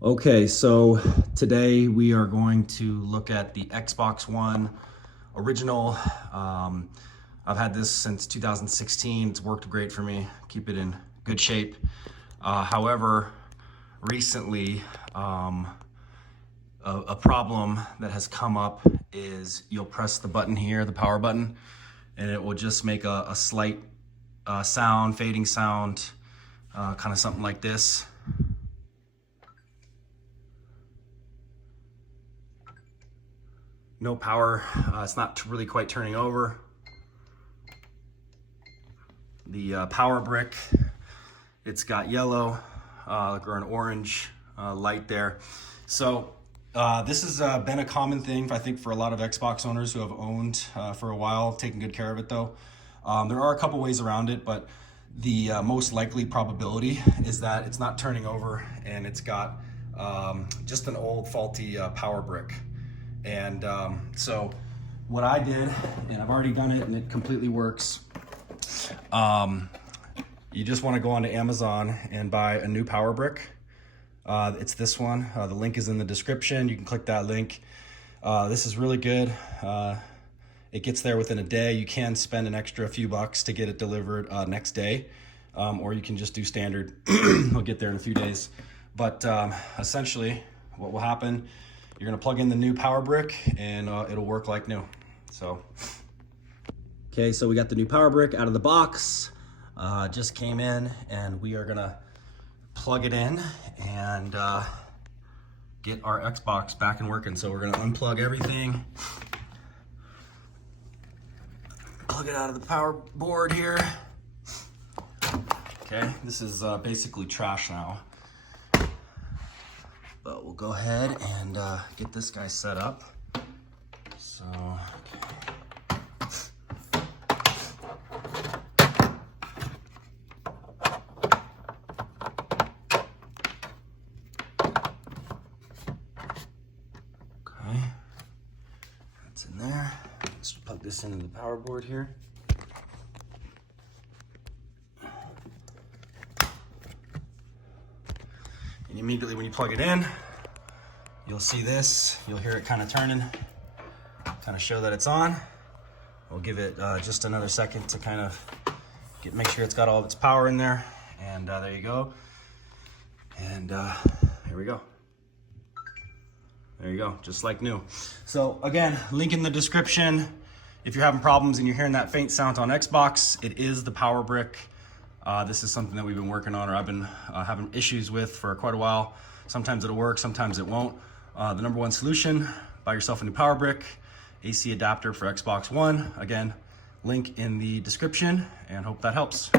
Okay, so today we are going to look at the Xbox One original. I've had this since 2016. It's worked great for me. Keep it in good shape. However, recently, a problem that has come up is you'll press the button here, the power button, and it will just make a slight sound, fading sound, kind of something like this. No power, it's not really quite turning over. The power brick, it's got yellow or an orange light there. So this has been a common thing, I think, for a lot of Xbox owners who have owned for a while, taking good care of it though. There are a couple ways around it, but the most likely probability is that it's not turning over and it's got just an old faulty power brick. And so what I did, and I've already done it and it completely works, you just want to go onto Amazon and buy a new power brick. It's this one. The link is in the description. You can click that link. This is really good. It gets there within a day. You can spend an extra few bucks to get it delivered next day, or you can just do standard. It'll get there in a few days. But essentially what will happen, you're gonna plug in the new power brick and it'll work like new. So, okay, so we got the new power brick out of the box. Just came in and we are gonna plug it in and get our Xbox back and working. So we're gonna unplug everything, plug it out of the power board here. Okay, this is basically trash now. But we'll go ahead and get this guy set up. So, okay, that's in there. Let's plug this into the power board here. And immediately when you plug it in, you'll see this. You'll hear it kind of turning, kind of show that it's on. We'll give it just another second to kind of make sure it's got all of its power in there. And there you go. And here we go. There you go, just like new. So again, link in the description. If you're having problems and you're hearing that faint sound on Xbox, it is the power brick. This is something that we've been working on, or I've been having issues with for quite a while. Sometimes it'll work, sometimes it won't. The number one solution, buy yourself a new power brick, AC adapter for Xbox One. Again, link in the description, and hope that helps.